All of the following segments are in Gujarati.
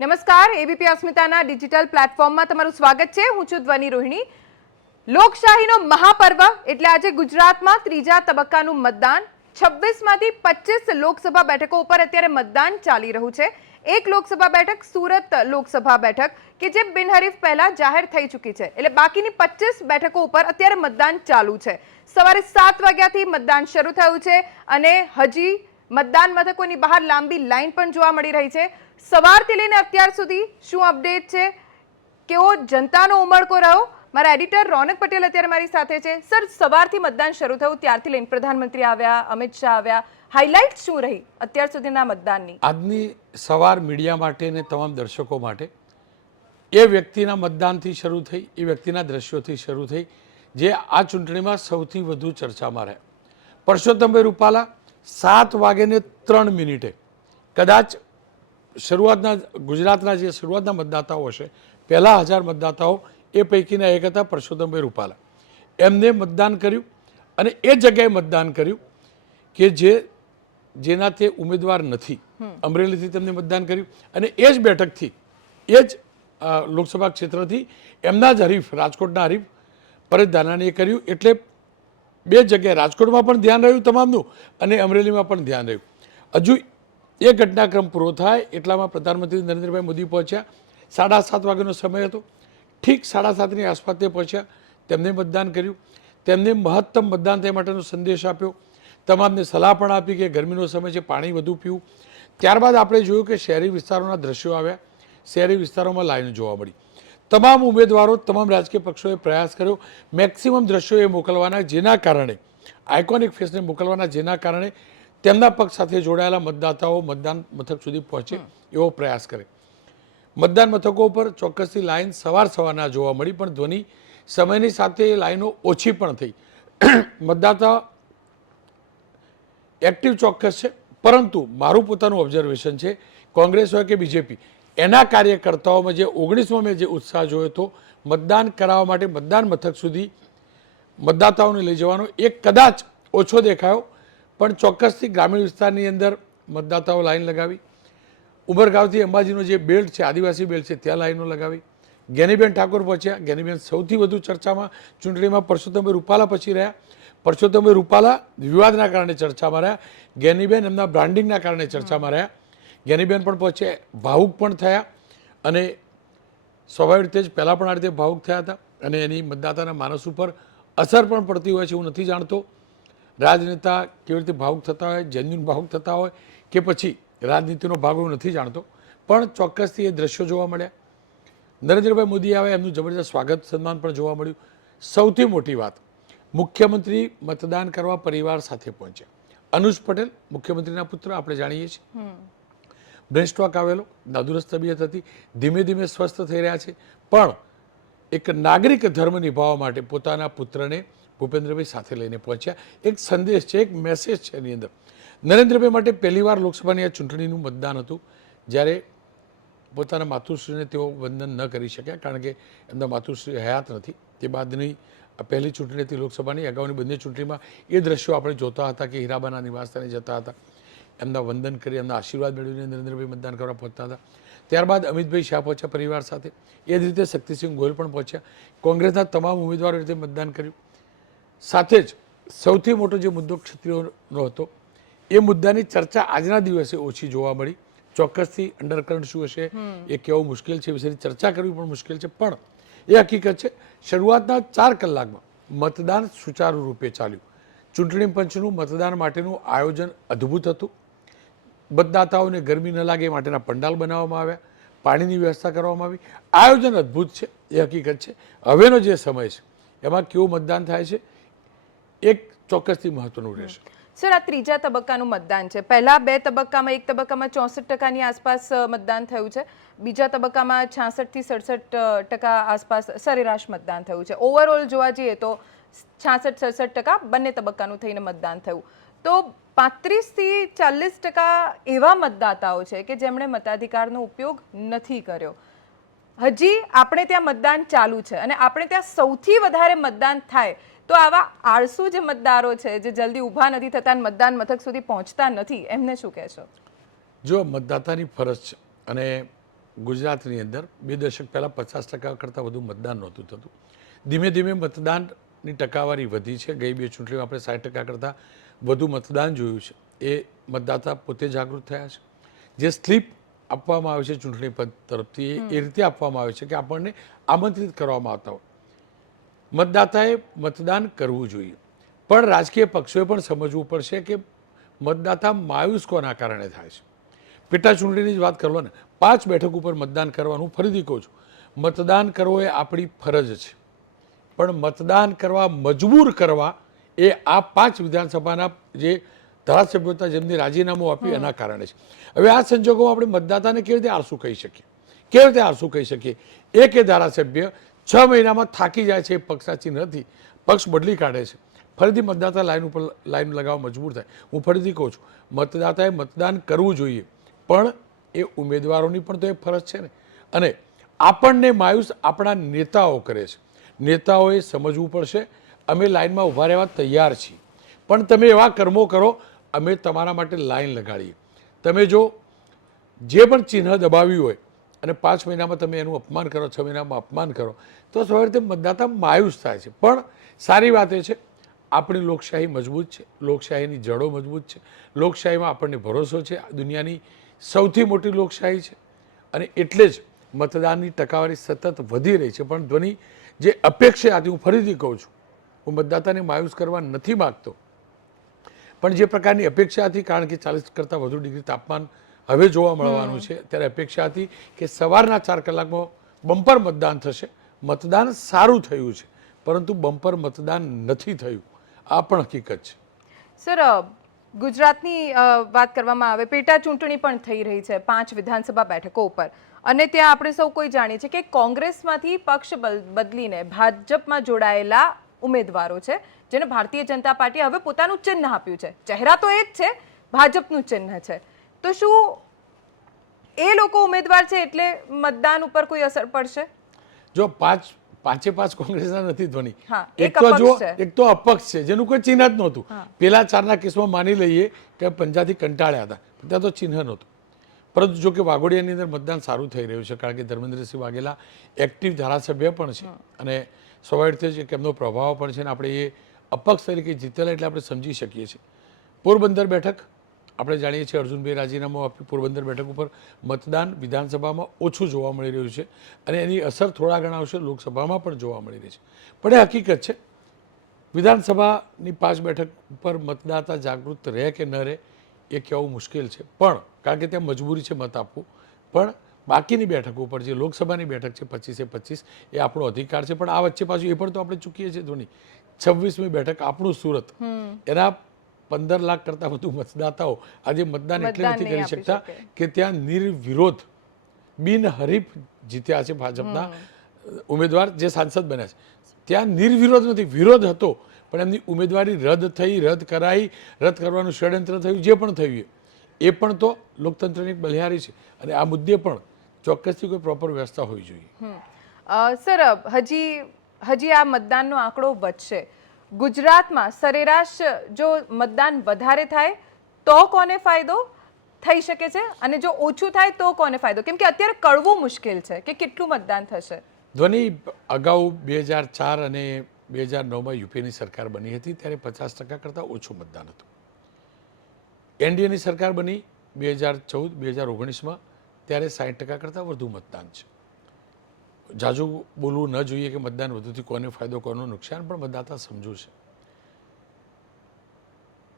નમસ્કાર એબીપી અસ્મિતાના ડિજિટલ પ્લેટફોર્મમાં તમારું સ્વાગત છે. હું છું ધ્વની રોહિણી. લોકશાહીનો મહાપર્વ, એટલે આજે ગુજરાતમાં ત્રીજા તબક્કાનું મતદાન. છવ્વીસમાંથી પચીસ લોકસભા બેઠકો ઉપર અત્યારે મતદાન ચાલી રહ્યું છે. એક લોકસભા બેઠક, સુરત લોકસભા બેઠક, કે જે બિનહરીફ પહેલા જાહેર થઈ ચૂકી છે. એટલે બાકીની પચીસ બેઠકો ઉપર અત્યારે મતદાન ચાલુ છે. સવારે સાત વાગ્યાથી મતદાન શરૂ થયું છે અને હજી મતદાન મથકોની બહાર લાંબી લાઈન પણ જોવા મળી રહી છે. સવારથી લઈને અત્યાર સુધી શું અપડેટ છે? કેવો જનતાનો ઉમળકો રહ્યો? મારા એડિટર રોનક પટેલ અત્યારે મારી સાથે છે. સર, સવારથી મતદાન શરૂ થયું. ત્યારથી લઈને પ્રધાનમંત્રી આવ્યા, અમિત શાહ આવ્યા. હાઇલાઇટ શું રહી અત્યાર સુધીના મતદાનની? આજની સવાર મીડિયા માટે અને તમામ દર્શકો માટે એ વ્યક્તિના મતદાનથી શરૂ થઈ, એ વ્યક્તિના દ્રશ્યોથી શરૂ થઈ, જે આ ચૂંટણીમાં સૌથી વધુ ચર્ચામાં રહ્યા પરસોત્તમભાઈ રૂપાલા સાત વાગ્યાને ત્રણ મિનિટે કદાચ શરૂઆતના ગુજરાતના જે શરૂઆતના મતદાતાઓ હશે પહેલા હજાર મતદાતાઓ એ પૈકીના એક હતા પરસોત્તમભાઈ રૂપાલા. એમને મતદાન કર્યું અને એ જગ્યાએ મતદાન કર્યું કે જે જેના તે ઉમેદવાર નથી. અમરેલીથી તેમને મતદાન કર્યું અને એ જ બેઠકથી એ જ લોકસભા ક્ષેત્રથી એમના જ હરીફ રાજકોટના હરીફ પરેશ ધાનાણીએ કર્યું. એટલે બે જગ્યાએ રાજકોટમાં પણ ધ્યાન રહ્યું તમામનું અને અમરેલીમાં પણ ધ્યાન રહ્યું. હજુ એ ઘટનાક્રમ પૂરો થાય એટલામાં પ્રધાનમંત્રી નરેન્દ્રભાઈ મોદી પહોંચ્યા. સાડા સાત વાગ્યાનો સમય હતો. ઠીક સાડા સાતની આસપાસ તે પહોંચ્યા. તેમને મતદાન કર્યું. તેમને મહત્તમ મતદાન થાય માટેનો સંદેશ આપ્યો. તમામને સલાહ પણ આપી કે ગરમીનો સમય છે, પાણી વધુ પીવું. ત્યારબાદ આપણે જોયું કે શહેરી વિસ્તારોના દ્રશ્યો આવ્યા. શહેરી વિસ્તારોમાં લાઈન જોવા મળી. તમામ ઉમેદવારો, તમામ રાજકીય પક્ષોએ પ્રયાસ કર્યો. મેક્સિમમ દ્રશ્યો એ મોકલવાના જેના કારણે આઇકોનિક ફેસને મોકલવાના જેના કારણે તેમના પક્ષ સાથે જોડાયેલા મતદાતાઓ મતદાન મથક સુધી પહોંચે એવો પ્રયાસ કરે. મતદાન મથકો પર ચોક્કસથી લાઇન સવાર સવારના જોવા મળી, પણ ધ્વનિ સમયની સાથે એ લાઈનો ઓછી પણ થઈ. મતદાતા એક્ટિવ ચોક્કસ છે, પરંતુ મારું પોતાનું ઓબ્ઝર્વેશન છે, કોંગ્રેસ હોય કે બીજેપી, એના કાર્યકર્તાઓમાં જે ઓગણીસમાં મેં જે ઉત્સાહ જોયો હતો, મતદાન કરાવવા માટે મતદાન મથક સુધી મતદાતાઓને લઈ જવાનો એ કદાચ ઓછો દેખાયો પણ ચોક્કસથી ગ્રામીણ વિસ્તારની અંદર મતદાતાઓ લાઈન લગાવી. ઉમરગાંવથી અંબાજીનો જે બેલ્ટ છે, આદિવાસી બેલ્ટ છે, ત્યાં લાઈનો લગાવી. ગેનીબેન ઠાકોર પહોંચ્યા. ગેનીબેન સૌથી વધુ ચર્ચામાં ચૂંટણીમાં પરસોત્તમભાઈ રૂપાલા પછી રહ્યા. પરસોત્તમભાઈ રૂપાલા વિવાદના કારણે ચર્ચામાં રહ્યા. ગેનીબેન એમના બ્રાન્ડિંગના કારણે ચર્ચામાં રહ્યા. ગેનીબેન પણ પહોંચ્યા. ભાવુક પણ થયા અને સ્વાભાવિક રીતે જ પહેલાં પણ આ રીતે ભાવુક થયા હતા અને એની મતદાતાના માનસ ઉપર અસર પણ પડતી હોય છે હું નથી જાણતો. રાજનેતા કેવી રીતે ભાવુક થતા હોય જેન્યુન ભાવુક થતા હોય કે પછી રાજનીતિનો ભાગ હું નથી જાણતો પણ ચોક્કસથી એ દ્રશ્યો જોવા મળ્યા. નરેન્દ્રભાઈ મોદી આવે એમનું જબરજસ્ત સ્વાગત સન્માન પણ જોવા મળ્યું. સૌથી મોટી વાત મુખ્યમંત્રી મતદાન કરવા પરિવાર સાથે પહોંચ્યા. અનુજ પટેલ મુખ્યમંત્રીના પુત્ર આપણે જાણીએ છીએ. બ્રેન સ્ટ્રોક આવેલો નાદુરસ્ત તબિયત હતી ધીમે ધીમે સ્વસ્થ થઈ રહ્યા છે. પણ એક નાગરિક ધર્મ નિભાવવા માટે પોતાના પુત્રને ભૂપેન્દ્રભાઈ સાથે લઈને પહોંચ્યા. એક સંદેશ છે, એક મેસેજ છે એની અંદર. નરેન્દ્રભાઈ માટે પહેલીવાર લોકસભાની આ ચૂંટણીનું મતદાન હતું. જ્યારે પોતાના માતુશ્રીને તેઓ વંદન ન કરી શક્યા, કારણ કે એમના માતુશ્રી હયાત નથી. તે બાદની પહેલી ચૂંટણી હતી લોકસભાની. અગાઉની બંને ચૂંટણીમાં એ દ્રશ્યો આપણે જોતા હતા કે હીરાબાના નિવાસસ્થાને જતા હતા. એમના વંદન કરી, એમના આશીર્વાદ મેળવીને નરેન્દ્રભાઈ મતદાન કરવા પહોંચતા હતા. ત્યારબાદ અમિતભાઈ શાહ પહોંચ્યા પરિવાર સાથે. એ જ રીતે શક્તિસિંહ ગોયલ પણ પહોંચ્યા. કોંગ્રેસના તમામ ઉમેદવારો રીતે મતદાન કર્યું. સાથે જ સૌથી મોટો જે મુદ્દો ક્ષત્રિયોનો હતો એ મુદ્દાની ચર્ચા આજના દિવસે ઓછી જોવા મળી. ચોક્કસથી અંડરકરન્ટ શું હશે એ કહેવું મુશ્કેલ છે વિશેની ચર્ચા કરવી પણ મુશ્કેલ છે. પણ એ હકીકત છે શરૂઆતના ચાર કલાકમાં મતદાન સુચારુ રૂપે ચાલ્યું. ચૂંટણી પંચનું મતદાન માટેનું આયોજન અદ્ભુત હતું. મતદાતાઓને ગરમી ન લાગે એ માટેના પંડાલ બનાવવામાં આવ્યા. પાણીની વ્યવસ્થા કરવામાં આવી. આયોજન અદ્ભુત છે એ હકીકત છે. હવેનો જે સમય છે એમાં કેવું મતદાન થાય છે એક ચોક્કસથી મહત્વનું રહેશે. સર આ ત્રીજા તબક્કાનું મતદાન છે. પહેલા બે તબક્કામાં એક તબક્કામાં ચોસઠ ટકાની આસપાસ મતદાન થયું છે. બીજા તબક્કામાં છાસઠથી સડસઠ ટકા આસપાસ સરેરાશ મતદાન થયું છે. ઓવરઓલ જોવા જઈએ તો છાસઠ સડસઠ ટકા બંને તબક્કાનું થઈને મતદાન થયું. તો પાંત્રીસથી ચાલીસ ટકા એવા મતદાતાઓ છે કે જેમણે મતાધિકારનો ઉપયોગ નથી કર્યો. હજી આપણે ત્યાં મતદાન ચાલુ છે અને આપણે ત્યાં સૌથી વધારે મતદાન થાય તો આવા આળસુ જે મતદારો છે જે જલ્દી ઊભા નથી થતા મતદાન મથક સુધી પહોંચતા નથી એમને શું કહેશો? જો મતદાતાની ફરજ છે અને ગુજરાતની અંદર બે દશક પહેલાં પચાસ ટકા કરતાં વધુ મતદાન નહોતું થતું. ધીમે ધીમે મતદાનની ટકાવારી વધી છે. ગઈ બે ચૂંટણીમાં આપણે સાઠ ટકા કરતાં વધુ મતદાન જોયું છે. એ મતદાતા પોતે જાગૃત થયા છે. જે સ્લીપ આપવામાં આવે છે ચૂંટણી પદ તરફથી એ એ રીતે આપવામાં આવે છે કે આપણને આમંત્રિત કરવામાં આવતા હોય. મતદાતાએ મતદાન કરવું જોઈએ. પણ રાજકીય પક્ષોએ પણ સમજવું પડશે કે મતદાતા માયુસ કોના કારણે થાય છે? પેટા ચૂંટણીની જ વાત કરો ને પાંચ બેઠક ઉપર મતદાન કરવાનું ફરીથી કહું છું. મતદાન કરવો એ આપણી ફરજ છે. પણ મતદાન કરવા મજબૂર કરવા એ આ પાંચ વિધાનસભાના જે ધારાસભ્યો હતા જેમને રાજીનામું આપ્યું એના કારણે છે. હવે આ સંજોગોમાં આપણે મતદાતાને કેવી રીતે આળસુ કહી શકીએ? કેવી રીતે આળસુ કહી શકીએ? એક એ ધારાસભ્ય છ મહિનામાં થાકી જાય છે એ પક્ષના ચિહ્નથી પક્ષ બદલી કાઢે છે. ફરીથી મતદાતા લાઈન ઉપર લાઈન લગાવવા મજબૂર થાય. હું ફરીથી કહું છું, મતદાતાએ મતદાન કરવું જોઈએ. પણ એ ઉમેદવારોની પણ તો એ ફરજ છે ને. અને આપણને માયુસ આપણા નેતાઓ કરે છે. નેતાઓએ સમજવું પડશે, અમે લાઈનમાં ઊભા રહેવા તૈયાર છીએ. પણ તમે એવા કર્મો કરો, અમે તમારા માટે લાઈન લગાડીએ. તમે જો જે પણ ચિહ્ન દબાવ્યું હોય અને પાંચ મહિનામાં તમે એનું અપમાન કરો, છ મહિનામાં અપમાન કરો, તો સ્વાભાવિક રીતે મતદાતા માયુસ થાય છે. પણ સારી વાત એ છે, આપણી લોકશાહી મજબૂત છે, લોકશાહીની જડો મજબૂત છે, લોકશાહીમાં આપણને ભરોસો છે, દુનિયાની સૌથી મોટી લોકશાહી છે. અને એટલે જ મતદાનની ટકાવારી સતત વધી રહી છે. પણ ધ્વનિ જે અપેક્ષા હતી, હું ફરીથી કહું છું, હું મતદાતાને માયુસ કરવા નથી માગતો. પણ જે પ્રકારની અપેક્ષા હતી, કારણ કે ચાલીસ કરતાં વધુ ડિગ્રી તાપમાન હવે જોવા મળવાનું છે. ત્યારે અપેક્ષા હતી કે સવારના ચાર કલાકમાં બમ્પર મતદાન થશે. મતદાન સારું થયું છે પરંતુ બમ્પર મતદાન નથી થયું. આ પણ હકીકત છે. સર ગુજરાતની વાત કરવામાં આવે પેટા ચૂંટણી પણ થઈ રહી છે પાંચ વિધાનસભા બેઠકો ઉપર. અને ત્યાં આપણે સૌ કોઈ જાણીએ છીએ કે કોંગ્રેસમાંથી પક્ષ બદલીને ભાજપમાં જોડાયેલા ઉમેદવારો છે જેને ભારતીય જનતા પાર્ટીએ હવે પોતાનું ચિહ્ન આપ્યું છે. ચહેરા તો એ જ છે ભાજપનું ચિહ્ન છે. તો શું એ લોકો ઉમેદવાર છે એટલે મતદાન ઉપર કોઈ અસર પડશે? જો પાંચ પાંચે પાંચ કોંગ્રેસના નથી ધ્વનિ એક તો જો એક તો અપક્ષ છે જેનું કોઈ ચિહ્ન જ નહોતું. પેલા ચારના કેસમાં માની લઈએ કે પંજાબથી કંટાળ્યા હતા ત્યાં તો ચિહ્ન નહોતું. પરંતુ જો કે વાઘોડિયાની અંદર મતદાન સારું થઈ રહ્યું છે કારણ કે ધર્મેન્દ્રસિંહ વાઘેલા એક્ટિવ ધારાસભ્ય પણ છે. અને સ્વાભાવિક છે કે એમનો પ્રભાવ પણ છે અને આપણે એ અપક્ષ તરીકે જીતેલા એટલે આપણે સમજી શકીએ છીએ. પોરબંદર બેઠક? આપણે જાણીએ છીએ અર્જુનભાઈ રાજીનામું આપ્યું પોરબંદર બેઠક ઉપર મતદાન વિધાનસભામાં ઓછું જોવા મળી રહ્યું છે અને એની અસર થોડા ઘણા અંશે લોકસભામાં પણ જોવા મળી રહી છે. પણ એ હકીકત છે વિધાનસભાની પાંચ બેઠક ઉપર મતદાતા જાગૃત રહે કે ન રહે એ કહેવું મુશ્કેલ છે. પણ કારણ કે ત્યાં મજબૂરી છે મત આપવું. પણ બાકીની બેઠકો ઉપર જે લોકસભાની બેઠક છે પચીસે પચીસ એ આપણો અધિકાર છે. પણ આ વચ્ચે પાછું એ પણ તો આપણે ચૂકીએ છીએ ધોની. છવ્વીસમી બેઠક આપણું સુરત. એના પંદર લાખ કરતાં વધુ મતદાતાઓ આજે મતદાન એટલે નથી કરી શકતા કે ત્યાં નિર્વિરોધ બિનહરીફ જીત્યા છે ભાજપના ઉમેદવાર જે સાંસદ બન્યા છે. ત્યાં નિર્વિરોધ નથી વિરોધ હતો પણ એમની ઉમેદવારી રદ થઈ રદ કરાઈ રદ કરવાનું ષડયંત્ર થયું જે પણ થયું એ. પણ તો લોકતંત્રની બલિહારી છે. અને આ મુદ્દે પણ ચોક્કસથી કોઈ પ્રોપર વ્યવસ્થા હોવી જોઈએ. સર હજી હજી આ મતદાનનો આંકડો વધશે. ગુજરાતમાં સરેરાશ જો મતદાન વધારે થાય, તો કોને ફાયદો થઈ શકે છે? અને જો ઓછું થાય, તો કોને ફાયદો? કેમ કે અત્યારે કળવું મુશ્કેલ છે કે કેટલું મતદાન થશે? ધ્વનિ અગાઉ બે હજાર ચાર અને બે હજાર નવમાં યુપીએની સરકાર બની હતી, ત્યારે પચાસ ટકા કરતાં ઓછું મતદાન હતું. એનડીએની સરકાર બની બે હજાર ચૌદ, બે હજાર ઓગણીસમાં, ત્યારે સાઠ ટકા કરતાં વધુ મતદાન છે. જાજુ બોલવું ન જોઈએ કે મતદાન વધુથી કોને ફાયદો, કોનો નુકસાન, પણ મતદાતા સમજુ છે.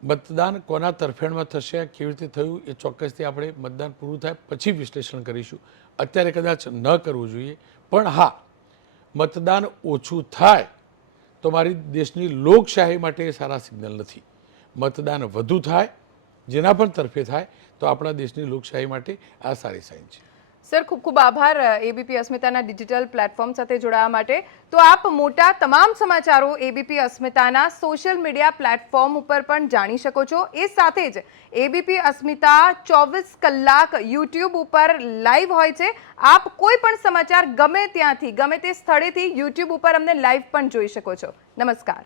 મતદાન કોના તરફેણમાં થશે, કેવી રીતે થયું, એ ચોક્કસથી આપણે મતદાન પૂરું થાય, પછી વિશ્લેષણ કરીશું. અત્યારે કદાચ ન કરવું જોઈએ, પણ હા, મતદાન ઓછું થાય તો મારી દેશની લોકશાહી માટે એ સારા સિગ્નલ નથી. મતદાન વધુ થાય, જેના પણ તરફે થાય, તો આપણા દેશની લોકશાહી માટે આ સારી સાઇન છે. સર, ખૂબ ખૂબ આભાર એબીપી અસ્મિતાના ડિજિટલ પ્લેટફોર્મ સાથે જોડાવા માટે. તો આપ મોટા તમામ સમાચારો એબીપી અસ્મિતાના સોશિયલ મીડિયા પ્લેટફોર્મ ઉપર પણ જાણી શકો છો. એ સાથે જ એબીપી અસ્મિતા ચોવીસ કલાક યુટ્યુબ ઉપર લાઈવ હોય છે. આપ કોઈ પણ સમાચાર ગમે ત્યાંથી, ગમે તે સ્થળેથી યુટ્યુબ ઉપર અમને લાઈવ પણ જોઈ શકો છો. નમસ્કાર.